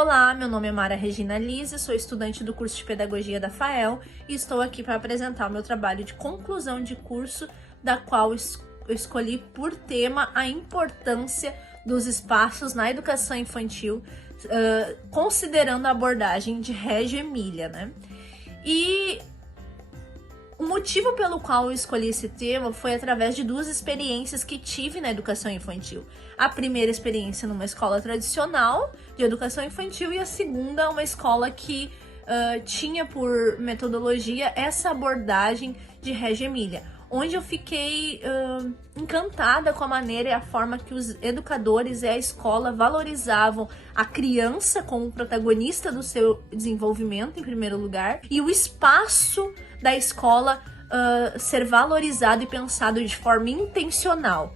Olá, meu nome é Mara Regina Lise, sou estudante do curso de Pedagogia da FAEL e estou aqui para apresentar o meu trabalho de conclusão de curso, da qual eu escolhi por tema a importância dos espaços na educação infantil, considerando a abordagem de Reggio Emilia, né? E o motivo pelo qual eu escolhi esse tema foi através de duas experiências que tive na educação infantil. A primeira experiência numa escola tradicional de educação infantil e a segunda uma escola que tinha por metodologia essa abordagem de Reggio Emilia, onde eu fiquei encantada com a maneira e a forma que os educadores e a escola valorizavam a criança como protagonista do seu desenvolvimento, em primeiro lugar, e o espaço da escola ser valorizado e pensado de forma intencional,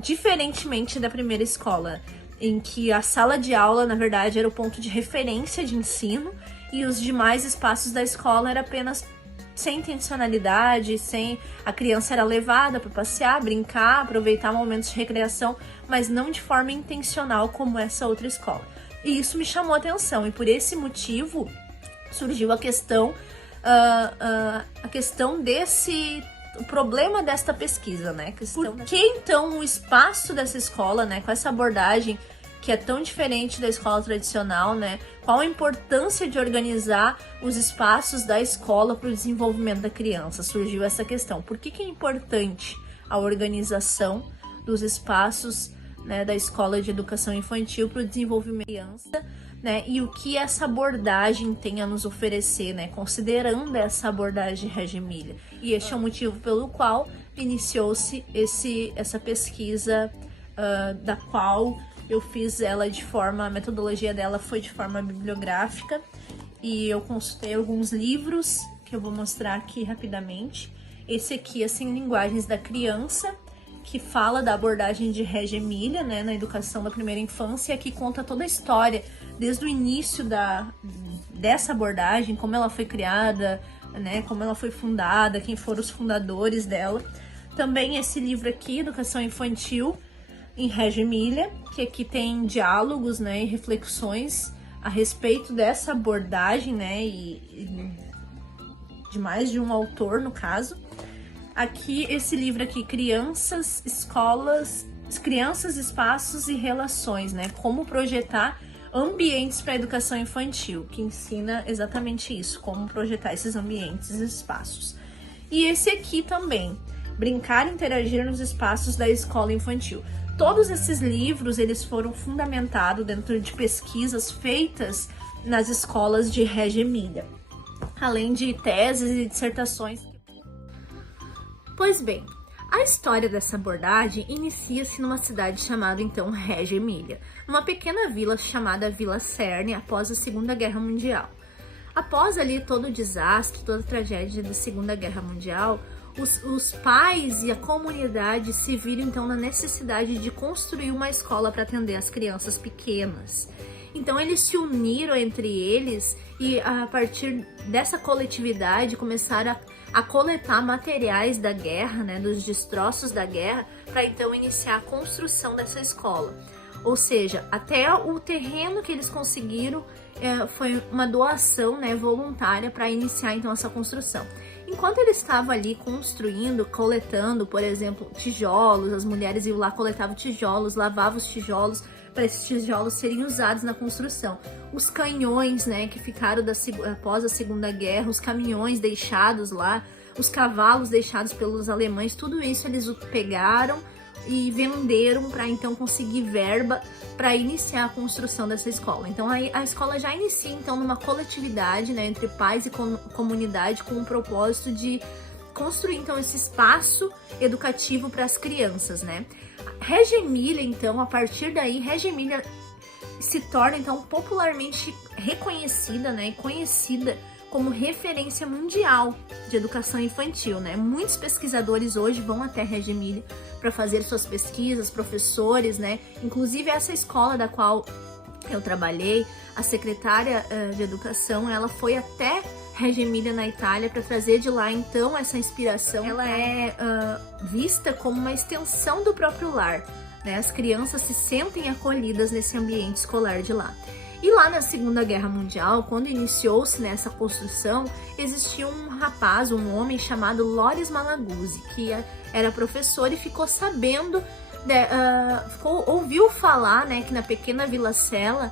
diferentemente da primeira escola, em que a sala de aula, na verdade, era o ponto de referência de ensino e os demais espaços da escola era apenas sem intencionalidade, a criança era levada para passear, brincar, aproveitar momentos de recreação, mas não de forma intencional como essa outra escola. E isso me chamou a atenção, e por esse motivo surgiu a questão o problema desta pesquisa, né? Por que então o espaço dessa escola, né, com essa abordagem que é tão diferente da escola tradicional, né? Qual a importância de organizar os espaços da escola para o desenvolvimento da criança? Surgiu essa questão. Por que é importante a organização dos espaços, né, da escola de educação infantil para o desenvolvimento da criança, né? E o que essa abordagem tem a nos oferecer, né? Considerando essa abordagem de Reggio Emilia. E este é o motivo pelo qual iniciou-se essa pesquisa, da qual eu fiz ela a metodologia dela foi de forma bibliográfica, e eu consultei alguns livros que eu vou mostrar aqui rapidamente. Esse aqui, assim, Linguagens da Criança, que fala da abordagem de Reggio Emilia, né, na educação da primeira infância, e aqui conta toda a história, desde o início dessa abordagem, como ela foi criada, né, como ela foi fundada, quem foram os fundadores dela. Também esse livro aqui, Educação Infantil em Reggio Emilia, que aqui tem diálogos, né, e reflexões a respeito dessa abordagem, né, e de mais de um autor, no caso. Aqui, esse livro aqui, Crianças, Espaços e Relações, né, como projetar ambientes para a educação infantil, que ensina exatamente isso, como projetar esses ambientes e espaços. E esse aqui também, Brincar e Interagir nos Espaços da Escola Infantil. Todos esses livros, eles foram fundamentados dentro de pesquisas feitas nas escolas de Reggio Emilia, além de teses e dissertações. Pois bem, a história dessa abordagem inicia-se numa cidade chamada, então, Reggio Emilia, numa pequena vila chamada Vila Cerne, após a Segunda Guerra Mundial. Após ali todo o desastre, toda a tragédia da Segunda Guerra Mundial, os pais e a comunidade se viram então na necessidade de construir uma escola para atender as crianças pequenas. Então eles se uniram entre eles e a partir dessa coletividade começaram a coletar materiais da guerra, né, dos destroços da guerra, para então iniciar a construção dessa escola. Ou seja, até o terreno que eles conseguiram foi uma doação, né, voluntária para iniciar então essa construção. Enquanto ele estava ali construindo, coletando, por exemplo, tijolos, as mulheres iam lá, coletavam tijolos, lavavam os tijolos para esses tijolos serem usados na construção. Os canhões, né, que ficaram após a Segunda Guerra, os caminhões deixados lá, os cavalos deixados pelos alemães, tudo isso eles pegaram e venderam para então conseguir verba para iniciar a construção dessa escola. Então a escola já inicia então numa coletividade, né, entre pais e comunidade, com o propósito de construir então esse espaço educativo para as crianças, né? Reggio Emilia, então, a partir daí, Reggio Emilia se torna então popularmente reconhecida, né, e conhecida como referência mundial de educação infantil, né? Muitos pesquisadores hoje vão até Reggio Emilia para fazer suas pesquisas, professores, né? Inclusive essa escola da qual eu trabalhei, a secretária de educação, ela foi até Reggio Emilia na Itália para trazer de lá então essa inspiração. Ela é vista como uma extensão do próprio lar, né? As crianças se sentem acolhidas nesse ambiente escolar de lá. E lá na Segunda Guerra Mundial, quando iniciou-se nessa construção, existia um rapaz, um homem chamado Loris Malaguzzi, que era professor e ficou sabendo, ouviu falar, né, que na pequena Vila Sela,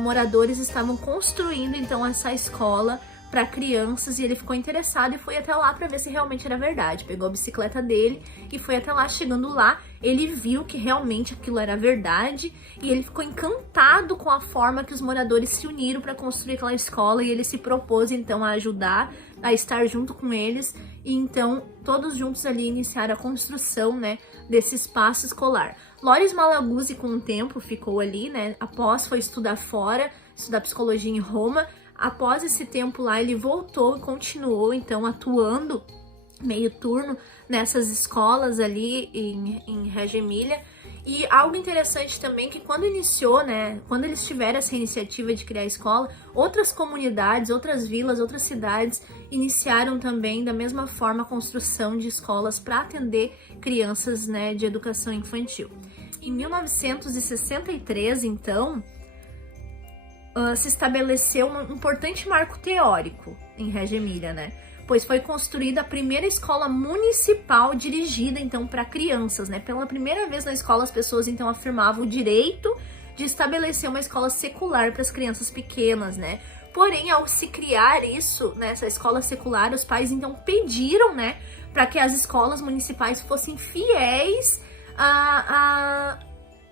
moradores estavam construindo então essa escola para crianças, e ele ficou interessado e foi até lá para ver se realmente era verdade. Pegou a bicicleta dele e foi até lá. Chegando lá, ele viu que realmente aquilo era verdade e ele ficou encantado com a forma que os moradores se uniram para construir aquela escola, e ele se propôs então a ajudar, a estar junto com eles, e então todos juntos ali iniciaram a construção, né, desse espaço escolar. Loris Malaguzzi, com o tempo, ficou ali, né, após foi estudar fora, estudar psicologia em Roma. Após esse tempo lá, ele voltou e continuou, então, atuando meio turno nessas escolas ali em Reggio Emília. E algo interessante também que quando iniciou, né, quando eles tiveram essa iniciativa de criar a escola, outras comunidades, outras vilas, outras cidades iniciaram também da mesma forma a construção de escolas para atender crianças, né, de educação infantil. Em 1963, então, se estabeleceu um importante marco teórico em Reggio Emília, né? Pois foi construída a primeira escola municipal dirigida, então, para crianças, né? Pela primeira vez na escola, as pessoas, então, afirmavam o direito de estabelecer uma escola secular para as crianças pequenas, né? Porém, ao se criar isso, né, essa escola secular, os pais, então, pediram, né, para que as escolas municipais fossem fiéis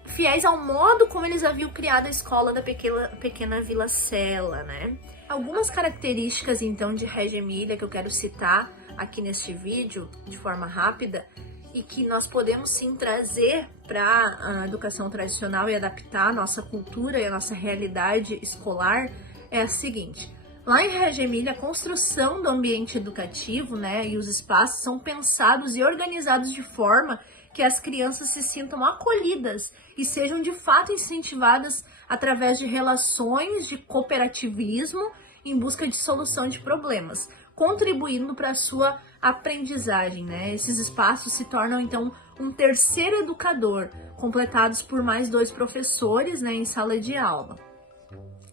fiéis ao modo como eles haviam criado a escola da pequena Vila Sela, né? Algumas características, então, de Reggio Emília que eu quero citar aqui neste vídeo, de forma rápida, e que nós podemos sim trazer para a educação tradicional e adaptar a nossa cultura e a nossa realidade escolar, é a seguinte. Lá em Reggio Emília, a construção do ambiente educativo, né, e os espaços são pensados e organizados de forma que as crianças se sintam acolhidas e sejam de fato incentivadas através de relações de cooperativismo em busca de solução de problemas, contribuindo para a sua aprendizagem, né? Esses espaços se tornam então um terceiro educador, completados por mais 2 professores, né, em sala de aula.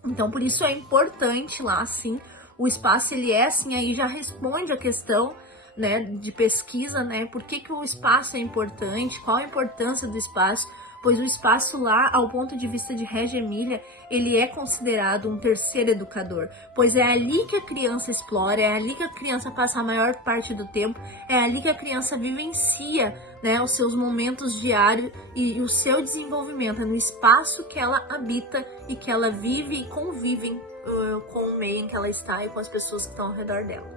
Então, por isso é importante lá, sim, o espaço, ele é assim, aí já responde a questão, né, de pesquisa, né, por que o espaço é importante, qual a importância do espaço, pois o espaço lá, ao ponto de vista de Reggio Emília, ele é considerado um terceiro educador, pois é ali que a criança explora, é ali que a criança passa a maior parte do tempo, é ali que a criança vivencia, né, os seus momentos diários e o seu desenvolvimento, é no espaço que ela habita e que ela vive e convive com o meio em que ela está e com as pessoas que estão ao redor dela.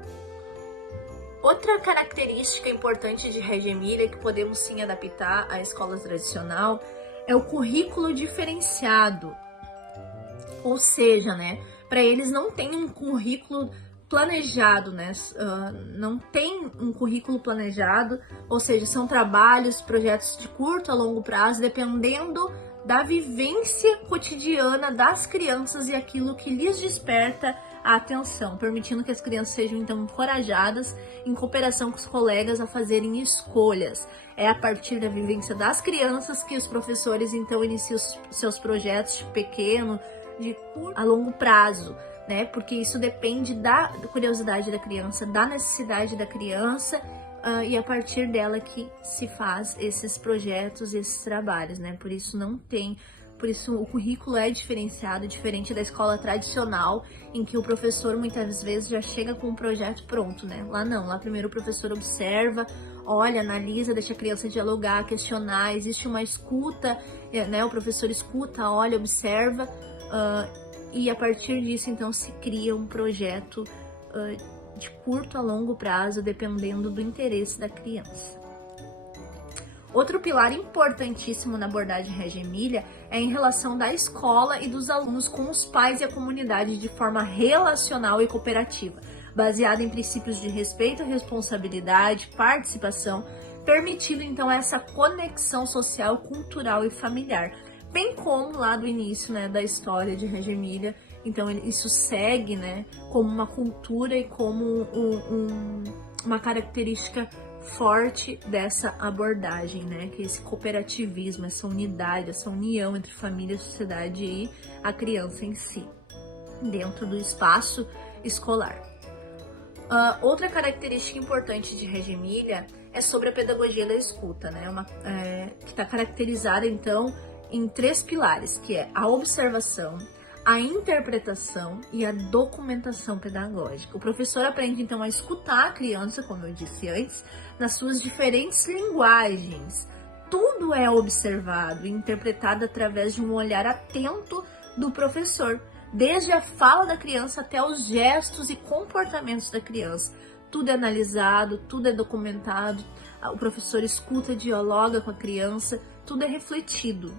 Outra característica importante de Reggio Emília que podemos sim adaptar à escola tradicional é o currículo diferenciado. Ou seja, né, para eles não tem um currículo planejado, né, não tem um currículo planejado, ou seja, são trabalhos, projetos de curto a longo prazo, dependendo da vivência cotidiana das crianças e aquilo que lhes desperta a atenção, permitindo que as crianças sejam então encorajadas em cooperação com os colegas a fazerem escolhas. É a partir da vivência das crianças que os professores então iniciam os seus projetos de pequeno, de curto a longo prazo, né? Porque isso depende da curiosidade da criança, da necessidade da criança, e a partir dela que se faz esses projetos, esses trabalhos, né? Por isso o currículo é diferenciado, diferente da escola tradicional, em que o professor muitas vezes já chega com um projeto pronto, né? Lá não, lá primeiro o professor observa, olha, analisa, deixa a criança dialogar, questionar, existe uma escuta, né? O professor escuta, olha, observa, e a partir disso então se cria um projeto de curto a longo prazo, dependendo do interesse da criança. Outro pilar importantíssimo na abordagem Reggio Emília é em relação da escola e dos alunos com os pais e a comunidade de forma relacional e cooperativa, baseada em princípios de respeito, responsabilidade, participação, permitindo então essa conexão social, cultural e familiar, bem como lá do início, né, da história de Reggio Emília. Então isso segue, né, como uma cultura e como uma característica forte dessa abordagem, né? Que é esse cooperativismo, essa unidade, essa união entre família, sociedade e a criança em si, dentro do espaço escolar. Outra característica importante de Reggio Emilia é sobre a pedagogia da escuta, né? Que está caracterizada, então, em 3 pilares, que é a observação, a interpretação e a documentação pedagógica. O professor aprende, então, a escutar a criança, como eu disse antes, nas suas diferentes linguagens. Tudo é observado e interpretado através de um olhar atento do professor, desde a fala da criança até os gestos e comportamentos da criança. Tudo é analisado, tudo é documentado, o professor escuta, dialoga com a criança, tudo é refletido.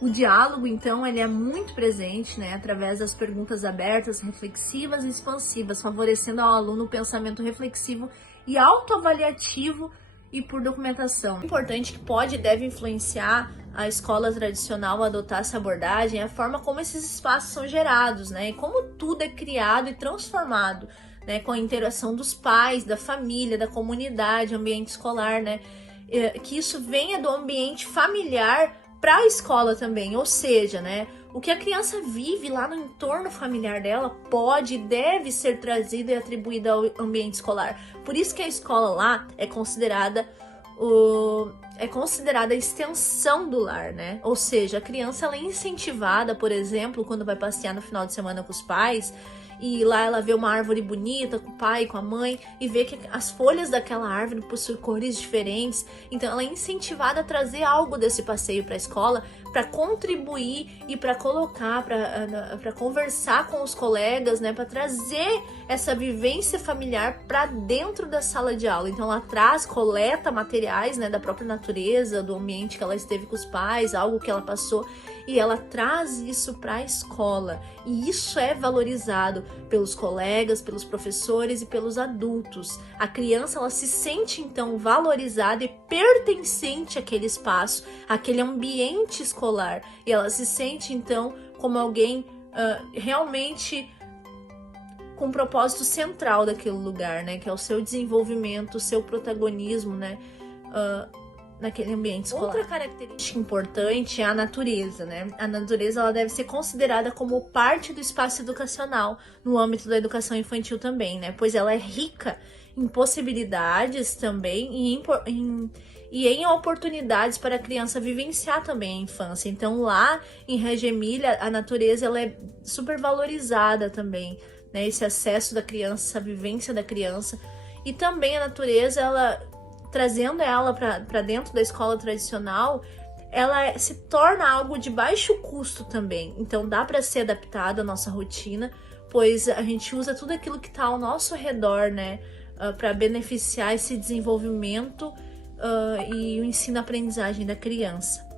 O diálogo, então, ele é muito presente, né, através das perguntas abertas, reflexivas e expansivas, favorecendo ao aluno o pensamento reflexivo e autoavaliativo e por documentação. Importante que pode e deve influenciar a escola tradicional a adotar essa abordagem é a forma como esses espaços são gerados, né, e como tudo é criado e transformado, né, com a interação dos pais, da família, da comunidade, ambiente escolar, né, que isso venha do ambiente familiar para a escola também, ou seja, né, o que a criança vive lá no entorno familiar dela pode e deve ser trazido e atribuído ao ambiente escolar. Por isso que a escola lá é considerada a extensão do lar, né? Ou seja, a criança ela é incentivada, por exemplo, quando vai passear no final de semana com os pais, e lá ela vê uma árvore bonita com o pai, com a mãe, e vê que as folhas daquela árvore possuem cores diferentes. Então ela é incentivada a trazer algo desse passeio para a escola, para contribuir e para colocar, para conversar com os colegas, né, para trazer essa vivência familiar para dentro da sala de aula. Então ela traz, coleta materiais, né, da própria natureza, do ambiente que ela esteve com os pais, algo que ela passou, e ela traz isso para a escola. E isso é valorizado pelos colegas, pelos professores e pelos adultos. A criança ela se sente então valorizada e pertencente àquele espaço, àquele ambiente escolar. E ela se sente então como alguém realmente com um propósito central daquele lugar, né? Que é o seu desenvolvimento, o seu protagonismo, né? Naquele ambiente escolar. Outra característica importante é a natureza, né? A natureza ela deve ser considerada como parte do espaço educacional no âmbito da educação infantil também, né? Pois ela é rica em possibilidades também e em oportunidades para a criança vivenciar também a infância. Então lá em Reggio Emilia a natureza ela é super valorizada também, né? Esse acesso da criança, essa vivência da criança, e também a natureza ela trazendo ela para dentro da escola tradicional, ela se torna algo de baixo custo também. Então dá para ser adaptado à nossa rotina, pois a gente usa tudo aquilo que está ao nosso redor, né, para beneficiar esse desenvolvimento e o ensino-aprendizagem da criança.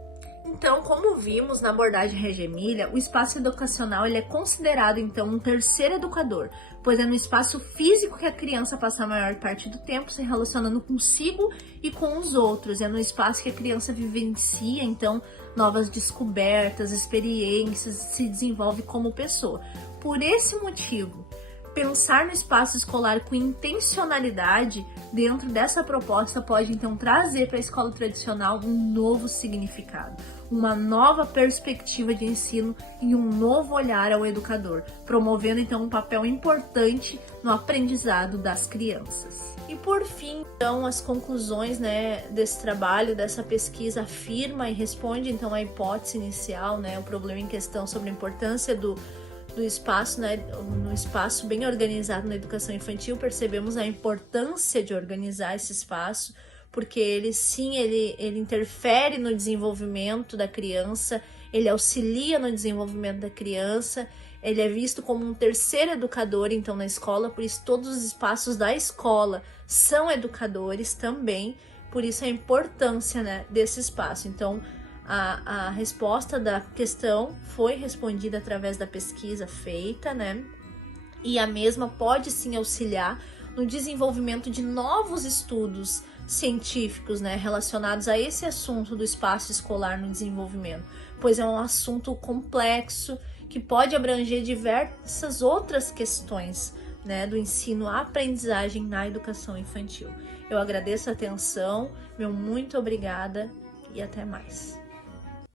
Então, como vimos na abordagem Reggio Emilia, o espaço educacional ele é considerado, então, um terceiro educador, pois é no espaço físico que a criança passa a maior parte do tempo se relacionando consigo e com os outros. É no espaço que a criança vivencia, então, novas descobertas, experiências, se desenvolve como pessoa. Por esse motivo, pensar no espaço escolar com intencionalidade dentro dessa proposta pode então trazer para a escola tradicional um novo significado, uma nova perspectiva de ensino e um novo olhar ao educador, promovendo então um papel importante no aprendizado das crianças. E por fim, então, as conclusões, né, desse trabalho, dessa pesquisa afirma e responde então à hipótese inicial, né, o problema em questão sobre a importância do espaço, né, no espaço bem organizado na educação infantil. Percebemos a importância de organizar esse espaço, porque ele interfere no desenvolvimento da criança, ele auxilia no desenvolvimento da criança, ele é visto como um terceiro educador, então, na escola, por isso todos os espaços da escola são educadores também, por isso a importância, né, desse espaço. Então, a resposta da questão foi respondida através da pesquisa feita, né? E a mesma pode sim auxiliar no desenvolvimento de novos estudos científicos, né, relacionados a esse assunto do espaço escolar no desenvolvimento, pois é um assunto complexo que pode abranger diversas outras questões né, do ensino-aprendizagem na educação infantil. Eu agradeço a atenção, meu muito obrigada e até mais.